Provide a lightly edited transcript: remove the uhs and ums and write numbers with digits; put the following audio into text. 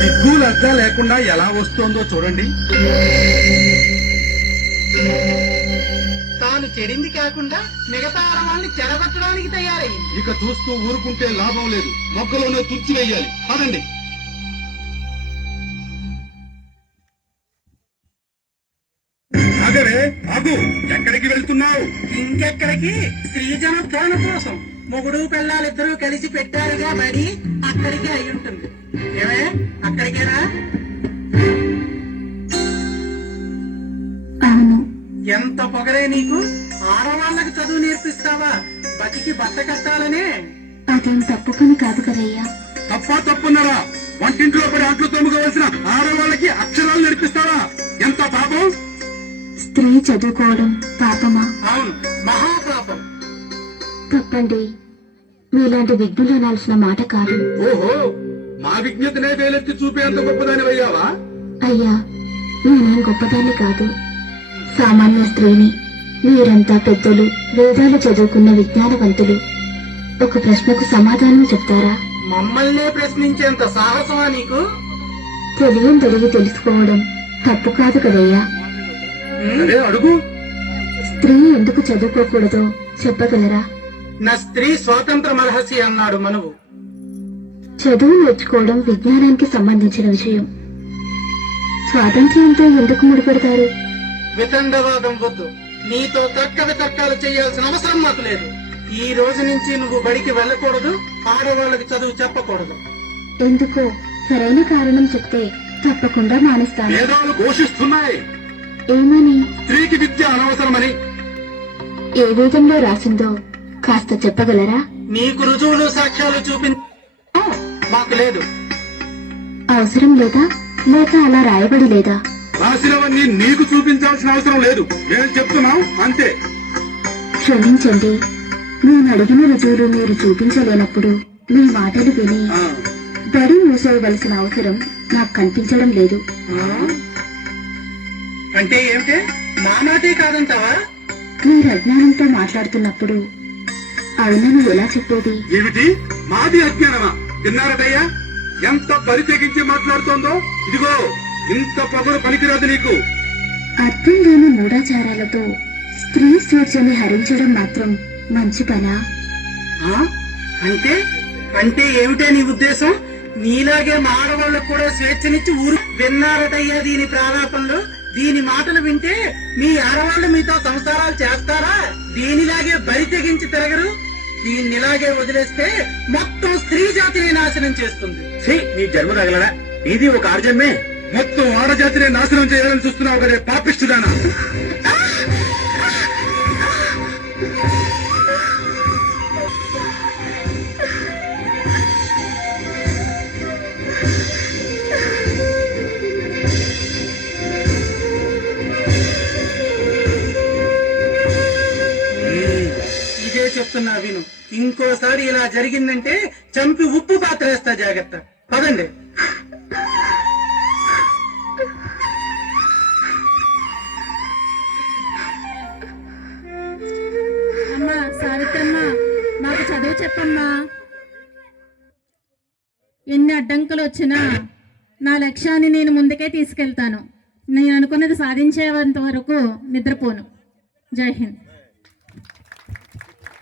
సిగ్గు లజ్జ లేకుండా ఎలా వస్తోందో చూడండి. తాను చెడింది కాకుండా మిగతా ఆడవాళ్ళని చెడగొట్టడానికి తయారయ్యింది. ఇక చూస్తూ ఊరుకుంటే లాభం లేదు, మొక్కలోనే తుచ్చి వేయాలి. పదండి. అగరే ఆగు, ఎక్కడికి వెళ్తున్నావు? ఇంకెక్కడికి? స్త్రీజన పోన కోసం మొగుడు పిల్లలిద్దరూ కలిసి పెట్టారుగా బడి, అక్కడికే అయి ఉంటుంది. ఏమే అక్కడికేనా? అవును. ఎంత పొగరే నీకు! ఆడవాళ్ళకి చదువు నేర్పిస్తావా? బతికి బట్ట కట్టాలనే. అదేం తప్పు పని కాదు కదయ్యా. తప్పున్నారా? వంటింట్లో పడి ఆటలు తొమ్ముకోవలసిన ఆడవాళ్ళకి అక్షరాలు నేర్పిస్తావా? ఎంత పాపం! స్త్రీ చదువుకోవడం పాపమా? అవును, మహాపాపం. తప్పండి. మీలాంటి విఘ్నులు అనాల్సిన మాట కాదు. ఓహో, మా విజ్ఞతనే వేలెత్తి చూపేంత గొప్పదాని అయ్యావా? అయ్యా, నేనేం గొప్పదాన్ని కాదు, సామాన్య స్త్రీని. మీరంతా పెద్దలు, వేదాలు చదువుకున్న విజ్ఞానవంతులు. ఒక ప్రశ్నకు సమాధానం చెప్తారా? మమ్మల్నే ప్రశ్నించేంత సాహసమా నీకు? తెలియని తెలుసుకోవడం తప్పు కాదు కదయ్యా. అదే అడుగు. స్త్రీ ఎందుకు చదువుకోకూడదో చెప్పగలరా? నా స్త్రీ స్వాతంత్ర మహర్షి అన్నాడు మనువు. చదువు నేర్చుకోవడం విజ్ఞానానికి సంబంధించిన విషయం. స్వాతంత్ర్యంతో ఎందుకు ముడిపెడతారు? వితండవాదం వద్దు. నీతో తర్క వితర్కాలు చేయాల్సిన అవసరం మాకు లేదు. ఈ రోజు నుంచి నువ్వు బడికి వెళ్ళకూడదు, ఆడవాళ్ళకి చదువు చెప్పకూడదు. ఎందుకో సరైన కారణం చెప్తే తప్పకుండా మానేస్తాను. వేదాలు ఘోషిస్తున్నాయి. ఏమని? స్త్రీకి విద్య అనవసరమని. ఏ వేదంలో రాసిందో కాస్త చెప్పగలరా? నీకు రుజువులు సాక్ష్యాలు మాకు లేదు. అవసరం లేదా, లేక అలా రాయబడి లేదా? రాసినవన్నీ నీకు చూపించాల్సిన అవసరం లేదు, మేము చెప్తున్నాం అంతే. క్షమించండి, నేను అడిగిన రుజువులు మీరు చూపించలేనప్పుడు మీ మాటలు విని బడి మూసేయవలసిన అవసరం నాకు కనిపించడం లేదు. అంటే ఏమిటే? మా మాటే కాదంటావా? మీరు అజ్ఞానంతో మాట్లాడుతున్నప్పుడు అవునని ఎలా చెప్పేది? ఏమిటి మాది అజ్ఞానమా? తిన్నారటయ్యా, ఎంత బరి తెగించి మాట్లాడుతోందో. ఇదిగో, ఇంత పొగరు పనికిరాదు నీకు. అర్థం లేని మూఢాచారాలతో స్త్రీ స్వేచ్ఛని హరించడం మాత్రం మంచి పనా? అంటే అంటే ఏమిటే నీ ఉద్దేశం? నీలాగే మాడవాళ్ళకు కూడా స్వేచ్ఛనిచ్చి ఊరు విన్నారటయ్యా దీని ప్రాణాపంలో. దీని మాటలు వింటే మీ ఆడవాళ్ళు మీతో సంసారాలు చేస్తారా? దీనిలాగే బరి తెగించి తిరగరు. దీన్నిలాగే వదిలేస్తే మొత్తం స్త్రీ జాతిని నాశనం చేస్తుంది. నీ జన్మ తగలడా? ఇది ఒక ఆర్జన్మే. మొత్తం ఆడజాతిని నాశనం చేయాలని చూస్తున్నావు కదే పాపిష్టుదానా. ఇదే చెప్తున్నా విను. ఇంకోసారి ఇలా జరిగిందంటే చంపి ఉప్పు పాత్ర వేస్తా, జాగ్రత్త. పదండి. అమ్మా సావిత్రమ్మ, నాకు చదువు చెప్పమ్మా. ఎన్ని అడ్డంకులు వచ్చినా నా లక్ష్యాన్ని నేను ముందుకే తీసుకెళ్తాను. నేను అనుకున్నది సాధించేంత వరకు నిద్రపోను. జై హింద్.